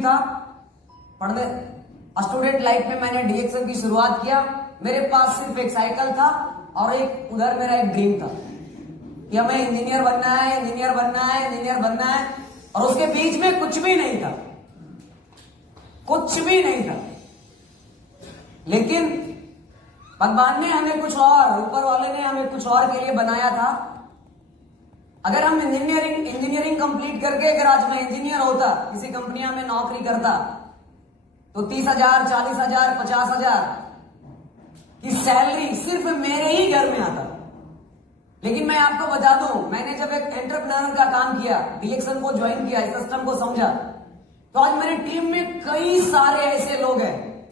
Dream था पढ़ने, student life में मैंने डीएक्सएल की शुरुआत किया। मेरे पास सिर्फ एक साइकिल था और एक उधर मेरा एक ड्रीम था कि हमें इंजीनियर बनना है, इंजीनियर बनना है, इंजीनियर बनना है। और उसके बीच में कुछ भी नहीं था, कुछ भी नहीं था। लेकिन भगवान ने हमें कुछ और, ऊपर वाले ने हमें कुछ और के लिए बनाया था। अगर हम इंजीनियरिंग कंप्लीट करके अगर आज मैं इंजीनियर होता, किसी कंपनियां में नौकरी करता, तो 30,000, 40,000, 50,000 की सैलरी सिर्फ मेरे ही घर में आता। लेकिन मैं आपको बता दूं, मैंने जब एक एंटरप्रेन्योर का काम किया, डीएक्सएल को ज्वाइन किया, इस सिस्टम को समझा, तो आज मेरी टीम में कई सारे ऐसे लोग हैं,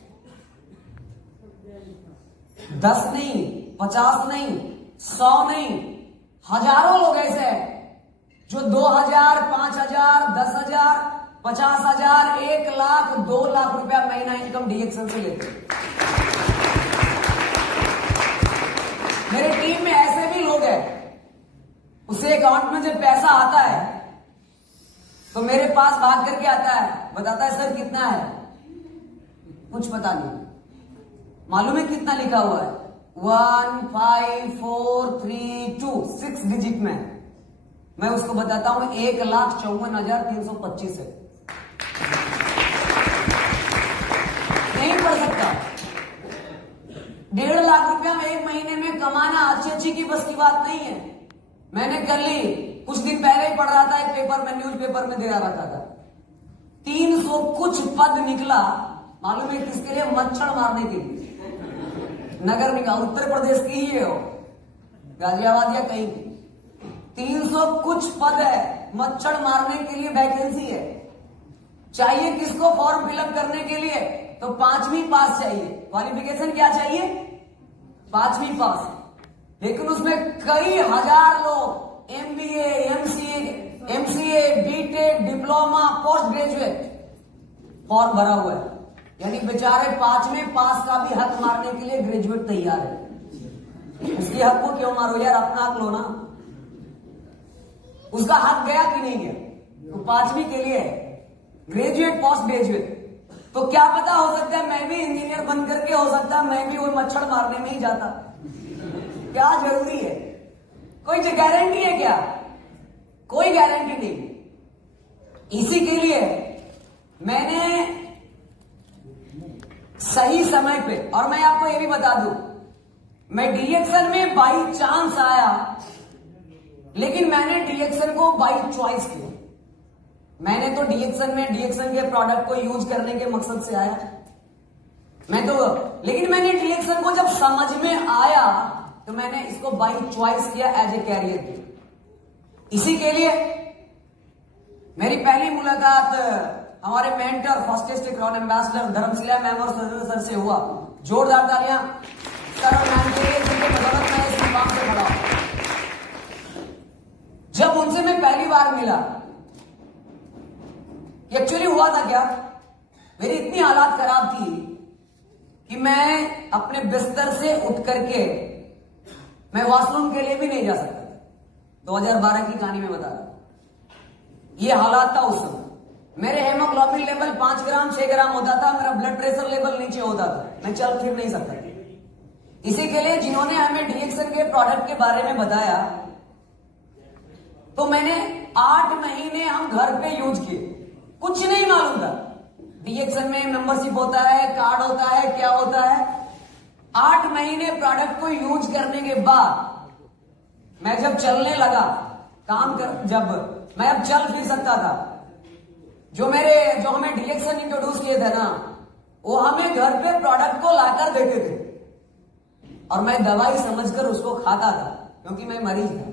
10 नहीं, 50 नहीं, 100 नहीं, हजारों लोग ऐसे हैं जो 2,000, 5,000, 10,000, 50,000, 1 लाख, 2 लाख रुपया महीना इनकम डीएक्सएल से लेते हैं। मेरे टीम में ऐसे भी लोग हैं, उसे अकाउंट में जब पैसा आता है तो मेरे पास भाग करके आता है, बताता है सर कितना है, कुछ पता नहीं, मालूम है कितना लिखा हुआ है, 1 5 4 3 2 6 डिजिट में। मैं उसको बताता हूं 1,54,325 है, नहीं पढ़ सकता। 1.5 लाख रुपया में एक महीने में कमाना अच्छी की बस की बात नहीं है। मैंने कर ली, कुछ दिन पहले ही पढ़ रहा था एक पेपर में, न्यूज पेपर में दे रखा था, 300 कुछ पद निकला, मालूम है किसके लिए? मच्छर मारने के लिए। नगर निगम उत्तर प्रदेश की ही है वो, गाजियाबाद या कहीं की। 300 कुछ पद है, मच्छर मारने के लिए वैकेंसी है। चाहिए किसको फॉर्म फिलअप करने के लिए? तो 5वीं पास चाहिए। क्वालिफिकेशन क्या चाहिए? 5वीं पास। लेकिन उसमें कई हजार लोग MBA, MCA, B Tech, diploma, post graduate form भरा हुआ है। यानी बेचारे 5वें पास का भी हक मारने के लिए ग्रेजुएट तैयार है। उसके हक को क्यों मारो यार, अपना हक लो ना। उसका हक गया कि नहीं गया? तो 5वीं के लिए ग्रेजुएट, पोस्ट ग्रेजुएट। तो क्या पता, हो सकता है मैं भी इंजीनियर बन करके, हो सकता है मैं भी वो मच्छर मारने में ही जाता। क्या जरूरी है? कोई गारंटी है क्या? कोई गारंटी नहीं। इसी के लिए मैंने सही समय पे, और मैं आपको ये भी बता दूं, मैं डीएक्सएल में बाई चांस आया, लेकिन मैंने डीएक्सएल को बाई चॉइस किया। मैंने तो डीएक्सएल के प्रोडक्ट को यूज करने के मकसद से आया मैं तो, लेकिन मैंने डीएक्सएल को जब समझ में आया तो मैंने इसको बाई चॉइस किया, एज ए कैरियर। इसी के लिए मेरी पहली मुलाकात हमारे mentor, first crown ambassador Dharamshila ma'am और सर से हुआ। जोरदार तालियां सर और मैम के लिए, जिनके बदौलत मैं इस मुकाम से खड़ा हूं। जब उनसे मैं पहली बार मिला, एक्चुअली हुआ था क्या, मेरी इतनी हालात खराब थी कि मैं अपने बिस्तर से उठ करके मैं वॉशरूम के लिए भी नहीं जा सकता। 2012 की कहानी में बता रहा, ये हालात था उस समय। मेरे हेमोग्लोबिन लेवल 5 ग्राम 6 ग्राम होता था, मेरा ब्लड प्रेशर लेवल नीचे होता था, मैं चल फिर नहीं सकता। इसी के लिए जिन्होंने हमें डीएक्सएल के प्रोडक्ट के बारे में बताया, तो मैंने 8 महीने हम घर पे यूज किए, कुछ नहीं मालूम था। डीएक्सएल में मेंबरशिप होता है, कार्ड होता है, क्या होता है। 8 महीने प्रोडक्ट को यूज करने के बाद मैं जब चलने लगा, काम कर, जब मैं अब चल फिर सकता था, जो हमें डीएक्सएल इंट्रोड्यूस किए थे ना, वो हमें घर पे प्रोडक्ट को लाकर देते थे और मैं दवाई समझकर उसको खाता था, क्योंकि मैं मरीज था।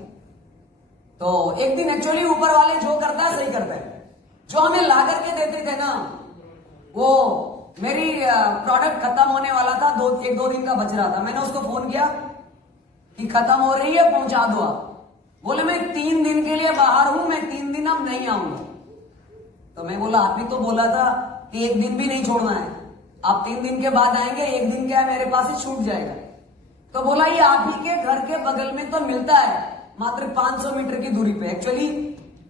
तो एक दिन एक्चुअली ऊपर वाले जो करता है सही करता है, जो हमें ला करके देते थे ना, वो मेरी प्रोडक्ट खत्म होने वाला था, 1-2 दिन का बच रहा था। मैंने उसको फोन किया कि खत्म हो रही है, पहुंचा दो आप। बोले मैं 3 दिन के लिए बाहर हूं, मैं 3 दिन अब नहीं आऊंगा। तो मैं बोला आप ही तो बोला था कि 1 दिन भी नहीं छोड़ना है, आप 3 दिन के बाद आएंगे, 1 दिन क्या है मेरे पास ही छूट जाएगा। तो बोला ये आप ही के घर के बगल में तो मिलता है, मात्र 500 मीटर की दूरी पे। एक्चुअली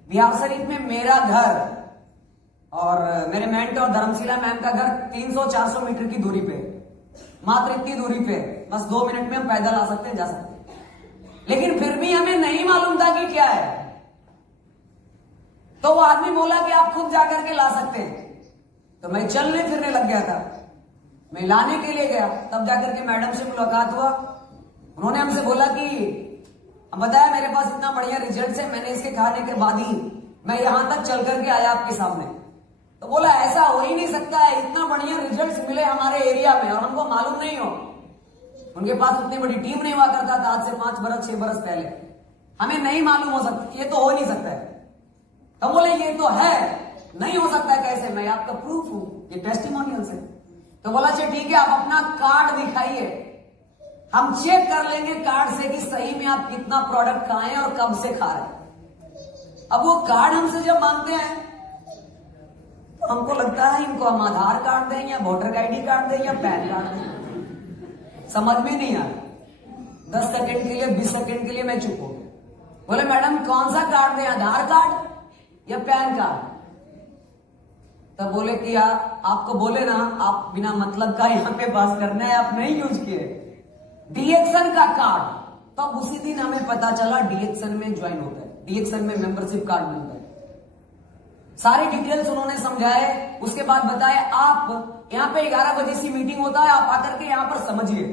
बिहार शरीफ में मेरा घर और मेरे मेंटर धर्मशिला मैम का घर 300-400 मीटर की दूरी पे, मात्र इतनी दूरी पे, बस 2 मिनट में हम पैदल आ सकते हैं, जा सकते हैं। लेकिन फिर भी हमें नहीं मालूम था कि क्या है। तो वो आदमी बोला कि आप खुद जाकर के ला सकते हैं। तो मैं चलने फिरने लग गया था, मैं लाने के लिए गया। तब जाकर के मैडम से मुलाकात हुआ। उन्होंने हमसे बोला कि बताया मेरे पास इतना बढ़िया रिजल्ट है, मैंने इसके खाने के बाद ही मैं यहां तक चल करके आया आपके सामने। तो बोला ऐसा हो ही नहीं सकता है, इतना बढ़िया रिजल्ट मिले हमारे एरिया में और हमको मालूम नहीं हो। उनके पास उतनी बड़ी टीम नहीं हुआ करता था, आज से 5 बरस 6 बरस पहले। हमें नहीं मालूम हो सकता, ये तो हो नहीं सकता है। तो बोले ये तो है, नहीं हो सकता कैसे? मैं आपका प्रूफ हूं, ये टेस्टिमोनियल से। तो बोला अच्छा ठीक है, आप अपना कार्ड दिखाइए, हम चेक कर लेंगे कार्ड से कि सही में आप कितना प्रोडक्ट खाए और कब से खा रहे हैं। अब वो कार्ड हमसे जब मांगते हैं तो हमको लगता है इनको हम आधार कार्ड दें या वोटर आईडी कार्ड दें या पैन कार्ड दें, समझ में नहीं आ रहा। 10 सेकंड के लिए 20 सेकंड के लिए मैं चुप हो गया। बोले मैडम कौन सा कार्ड दें, आधार कार्ड या पैन कार्ड? तब बोले कि आपको बोले ना, आप बिना मतलब का यहाँ पे पास करना है, आप नहीं यूज किए डीएक्सन का कार्ड। तब उसी दिन हमें पता चला डीएक्सन में ज्वाइन होता है, डीएक्सन में मेंबरशिप कार्ड मिलता है। सारी डिटेल्स उन्होंने समझाए। उसके बाद बताए आप यहाँ पे 11 बजे से मीटिंग होता है, आप आकर के यहाँ पर समझिए।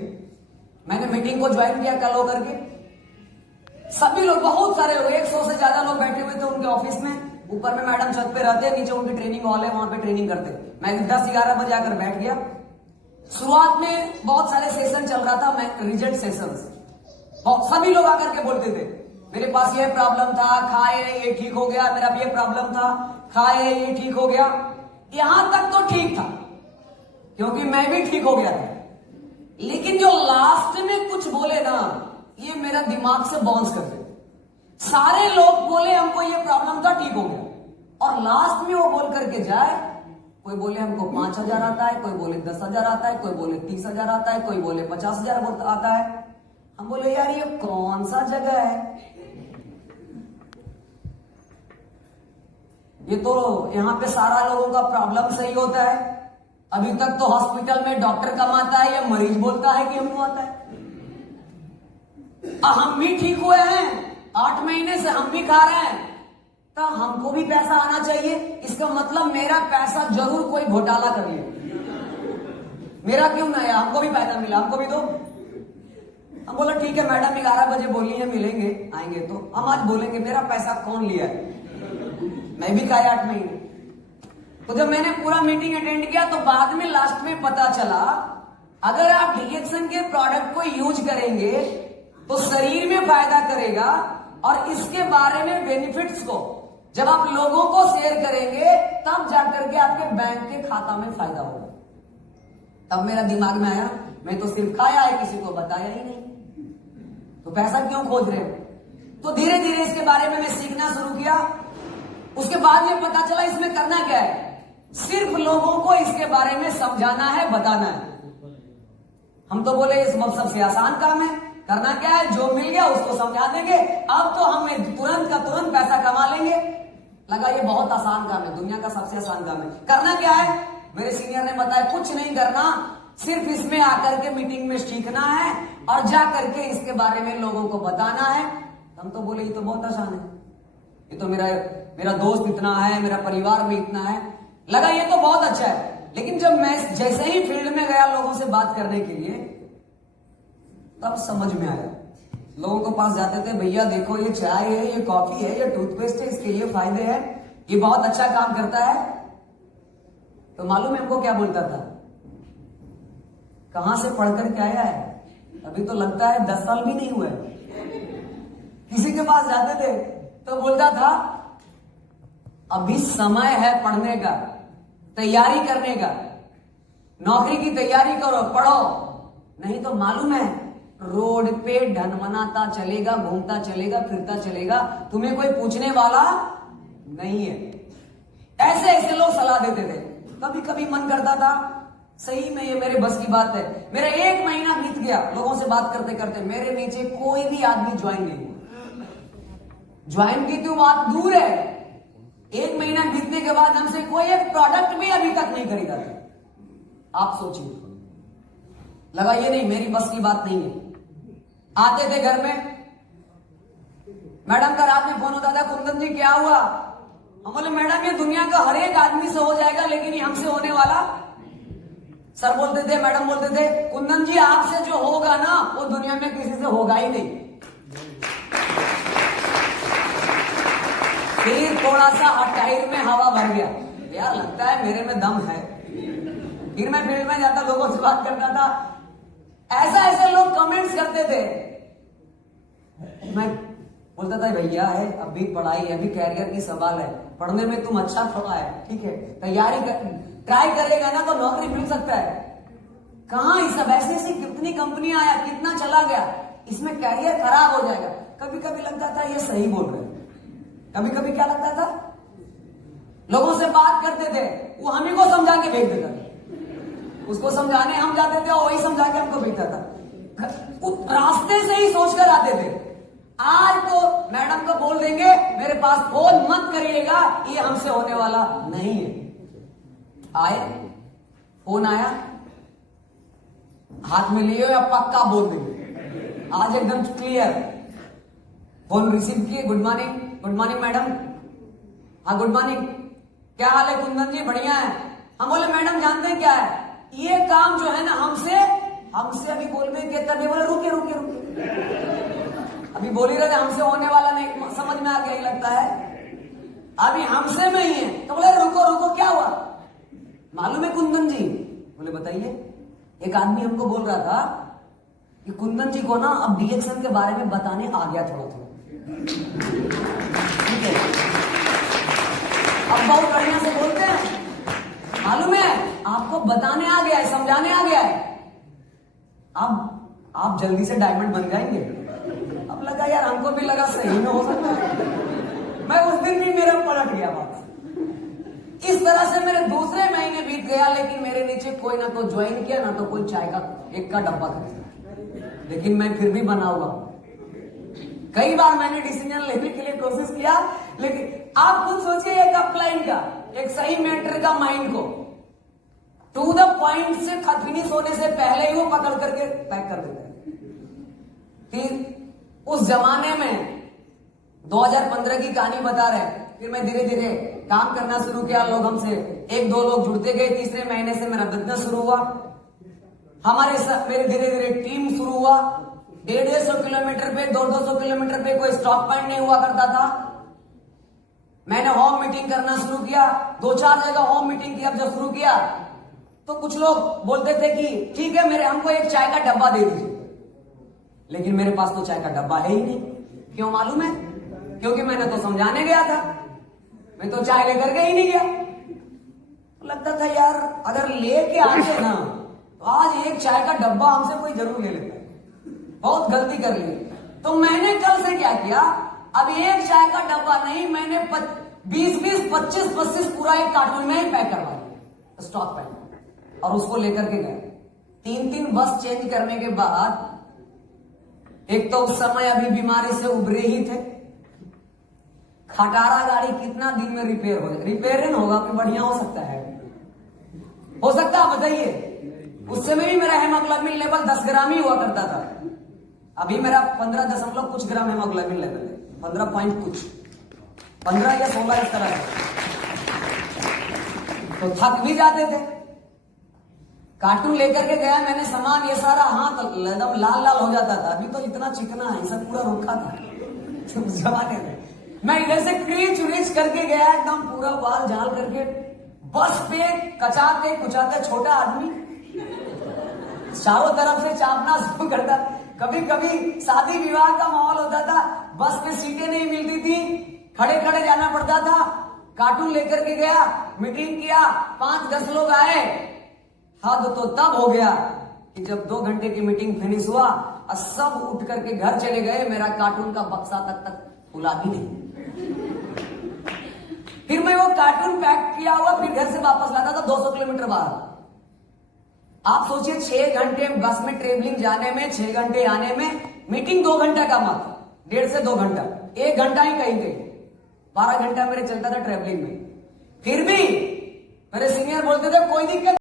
मैंने मीटिंग को ज्वाइन किया कल होकर के। सभी लोग, बहुत सारे लोग, 100 से ज्यादा लोग बैठे हुए थे उनके ऑफिस में। ऊपर में मैडम छत पे रहते हैं, नीचे उनकी ट्रेनिंग हॉल है, वहां पे ट्रेनिंग करते। मैं 10-11 बजे आकर बैठ गया। शुरुआत में बहुत सारे सेशन चल रहा था, मैं रिजल्ट सेशंस। सभी लोग आकर के बोलते थे मेरे पास ये प्रॉब्लम था, खाए ये ठीक हो गया, मेरा ये प्रॉब्लम था, खाए ये ठीक हो गया। यहां तक तो ठीक था क्योंकि मैं भी ठीक हो गया था। लेकिन जो लास्ट में कुछ बोले ना, ये मेरा दिमाग से बाउंस कर दे। सारे लोग बोले हमको ये प्रॉब्लम था, ठीक हो गया, और लास्ट में वो बोल करके जाए, कोई बोले हमको 5,000 आता है, कोई बोले 10,000 आता है, कोई बोले 30,000 आता है, कोई बोले 50,000 आता है। हम बोले यार ये कौन सा जगह है? ये तो यहाँ पे सारा लोगों का प्रॉब्लम सही होता है। अभी तक तो हॉस्पिटल में डॉक्टर कमाता है या मरीज बोलता है कि हमको आता है। हम भी ठीक हुए हैं, 8 महीने से हम भी खा रहे हैं, तो हमको भी पैसा आना चाहिए। इसका मतलब मेरा पैसा जरूर कोई घोटाला कर लिया। मेरा क्यों ना आया? हमको भी पैसा मिला, हमको भी दो। हम बोला ठीक है मैडम, 11 बजे बोली है मिलेंगे, आएंगे तो हम आज बोलेंगे मेरा पैसा कौन लिया है। मैं भी खाया 8 महीने। तो जब मैंने पूरा मीटिंग अटेंड किया तो बाद में लास्ट में पता चला अगर आप डीएक्सन के प्रोडक्ट को यूज करेंगे तो शरीर में फायदा करेगा, और इसके बारे में बेनिफिट्स को जब आप लोगों को शेयर करेंगे तब जाकर के आपके बैंक के खाता में फायदा होगा। तब मेरा दिमाग में आया मैं तो सिर्फ खाया है, किसी को बताया ही नहीं, तो पैसा क्यों खोज रहे हो? तो धीरे धीरे इसके बारे में मैं सीखना शुरू किया। उसके बाद ये पता चला इसमें करना क्या है, सिर्फ लोगों को इसके बारे में समझाना है, बताना है। हम तो बोले ये सबसे आसान काम है, करना क्या है, जो मिल गया उसको समझा देंगे, अब तो हमें तुरंत का तुरंत पैसा कमा लेंगे। लगा ये बहुत आसान काम है, दुनिया का सबसे आसान काम है। करना क्या है? मेरे सीनियर ने बताया कुछ नहीं करना, सिर्फ इसमें आकर के मीटिंग में सीखना है और जा करके इसके बारे में लोगों को बताना है। हम तो बोले ये तो बहुत आसान है, ये तो मेरा दोस्त इतना है, मेरा परिवार भी इतना है। लगा ये तो बहुत अच्छा है। लेकिन जब मैं जैसे ही फील्ड में गया लोगों से बात करने के लिए, तब समझ में आया। लोगों के पास जाते थे, भैया देखो ये चाय है, ये कॉफी है, ये टूथपेस्ट है, इसके ये फायदे हैं, ये बहुत अच्छा काम करता है। तो मालूम है हमको क्या बोलता था? कहां से पढ़कर के आया है? अभी तो लगता है 10 साल भी नहीं हुए। किसी के पास जाते थे तो बोलता था अभी समय है पढ़ने का, तैयारी करने का, नौकरी की तैयारी करो, पढ़ो, नहीं तो मालूम है रोड पे ढनमनाता चलेगा, घूमता चलेगा, फिरता चलेगा, तुम्हें कोई पूछने वाला नहीं है। ऐसे ऐसे लोग सलाह देते थे। कभी कभी मन करता था सही में ये मेरे बस की बात है। मेरा 1 महीना बीत गया लोगों से बात करते करते, मेरे नीचे कोई भी आदमी ज्वाइन नहीं हुआ। ज्वाइन की तो बात दूर है, 1 महीना बीतने के बाद हमसे कोई एक प्रोडक्ट भी अभी तक नहीं खरीदा था। आप सोचिए, लगा ये नहीं मेरी बस की बात नहीं है। आते थे घर में, मैडम का रात में फोन होता था, कुंदन जी क्या हुआ? हम बोले मैडम ये दुनिया का हर एक आदमी से हो जाएगा लेकिन ये हमसे होने वाला। सर बोलते थे, मैडम बोलते थे, कुंदन जी आपसे जो होगा ना वो दुनिया में किसी से होगा ही नहीं। फिर थोड़ा सा टायर में हवा भर गया, यार लगता है मेरे में दम है। फिर मैं फील्ड में जाता, लोगों से बात करता था, ऐसा ऐसे लोग कमेंट्स करते थे। मैं बोलता था भैया है, अभी पढ़ाई है, अभी कैरियर की सवाल है, पढ़ने में तुम अच्छा थोड़ा है, ठीक है, तैयारी ट्राई करेगा ना तो नौकरी मिल सकता है। कहां ये सब ऐसी कितनी कंपनियां आया, कितना चला गया, इसमें कैरियर खराब हो जाएगा। कभी कभी लगता था ये सही बोल रहे, कभी कभी क्या लगता था, लोगों से बात करते थे, वो हम ही को समझा के भेज देता था, उसको समझाने हम जाते थे और वही समझा के हमको भेजता था। रास्ते से ही सोचकर आते थे। आज तो मैडम को बोल देंगे मेरे पास फोन मत करिएगा, ये हमसे होने वाला नहीं है। आए, फोन आया, हाथ में लिए या पक्का बोल देंगे, आज एकदम क्लियर। फोन रिसीव किए, good morning, good morning madam. हाँ गुड मॉर्निंग, क्या हाल है कुंदन जी? बढ़िया है। हम बोले मैडम जानते हैं क्या है, ये काम जो है ना हमसे अभी बोल में के तभी बोले रुके रुके रुके, अभी बोल ही रहे थे हमसे होने वाला नहीं, समझ में आ गया ही लगता है, अभी हमसे में ही है। तो बोले रुको रुको क्या हुआ? मालूम है कुंदन जी? बोले बताइए। एक आदमी हमको बोल रहा था कि कुंदन जी को ना अब डीएक्सन के बारे में बताने आ गया थोड़ा थोड़ा, ठीक है, अब बहुत बढ़िया से बोलते हैं, मालूम है आपको बताने आ गया है, समझाने आ गया है, अब आप जल्दी से डायमंड बन जाएंगे। अब लगा यार, हमको भी लगा सही में हो सकता है। मैं उस दिन भी मेरा पलट गया बात। इस तरह से मेरे दूसरे महीने बीत गया, लेकिन मेरे नीचे कोई ना तो ज्वाइन किया, ना तो कोई चाय का एक का डब्बा खरीदा, लेकिन मैं फिर भी बना हुआ। कई बार मैंने डिसीजन लेने के लिए कोशिश किया, लेकिन आप खुद सोचिए, एक अपलाइन का, एक सही मेंटर का माइंड को टू द पॉइंट से फिनिश होने से पहले ही वो पकड़ करके पैक कर देता है। फिर उस जमाने में 2015 की कहानी बता रहे हैं। फिर मैं धीरे धीरे काम करना शुरू किया, लोग हमसे 1-2 लोग जुड़ते गए। तीसरे महीने से मेरा बिजनेस शुरू हुआ, हमारे साथ मेरे धीरे धीरे टीम शुरू हुआ। 150 किलोमीटर पे 200 किलोमीटर पे कोई स्टॉप पॉइंट नहीं हुआ करता था। मैंने होम मीटिंग करना शुरू किया, 2-4 जगह होम मीटिंग की। अब जब शुरू किया तो कुछ लोग बोलते थे कि ठीक है मेरे हमको एक चाय का डब्बा दे दीजिए, लेकिन मेरे पास तो चाय का डब्बा है ही नहीं। क्यों मालूम है? क्योंकि मैंने तो समझाने गया था, मैं तो चाय लेकर के ही नहीं गया। तो लगता था यार अगर लेके आते ना तो आज एक चाय का डब्बा हमसे कोई जरूर ले लेता। बहुत गलती कर ली। तो मैंने कल से क्या किया, अब एक चाय का डब्बा नहीं, मैंने 20-20, 25-25 पूरा एक कार्टून में ही पैक करवा दिया, स्टॉक पैक, और उसको लेकर के गए। 3-3 बस चेंज करने के बाद, एक तो उस समय अभी बीमारी से उभरे ही थे, खटारा गाड़ी कितना दिन में रिपेयर हो जाए, रिपेयरिंग होगा कि बढ़िया हो सकता है, हो सकता है बताइए। उस समय भी मेरा हेमोग्लोबिन लेवल 10 ग्राम ही हुआ करता था, अभी मेरा 15 दशमलव कुछ ग्राम हेमोग्लोबिन लेवल है, 15 पॉइंट कुछ, 15 या 16 इस तरह है। तो थक भी जाते थे। कार्टून लेकर के गया मैंने सामान, ये सारा हाथ एकदम लाल लाल हो जाता था। अभी तो इतना चिकना है, सब पूरा रूखा था उस जमाने में। मैं इधर से क्रीच उरीच करके गया, एकदम पूरा बाल झाल करके, बस पे कचाते कुचाते छोटा आदमी चारों तरफ से चापना शुरू करता। कभी कभी शादी विवाह का माहौल होता था, बस में सीटें नहीं मिलती थी, खड़े खड़े जाना पड़ता था। कार्टून लेकर के गया, मीटिंग किया, 5-10 लोग आए। हद तो तब हो गया कि जब 2 घंटे की मीटिंग फिनिश हुआ और सब उठ करके घर चले गए, मेरा कार्टून का बक्सा तक खुला भी नहीं। फिर मैं वो कार्टून पैक किया हुआ फिर घर से वापस लाता था 200 किलोमीटर बाहर। आप सोचिए 6 घंटे बस में ट्रेवलिंग जाने में, 6 घंटे आने में, मीटिंग 2 घंटा का मात्र, 1.5 से 2 घंटा, 1 घंटा ही कहीं गई। 12 घंटा मेरे चलता था ट्रेवलिंग में, फिर भी मेरे सीनियर बोलते थे कोई दिक्कत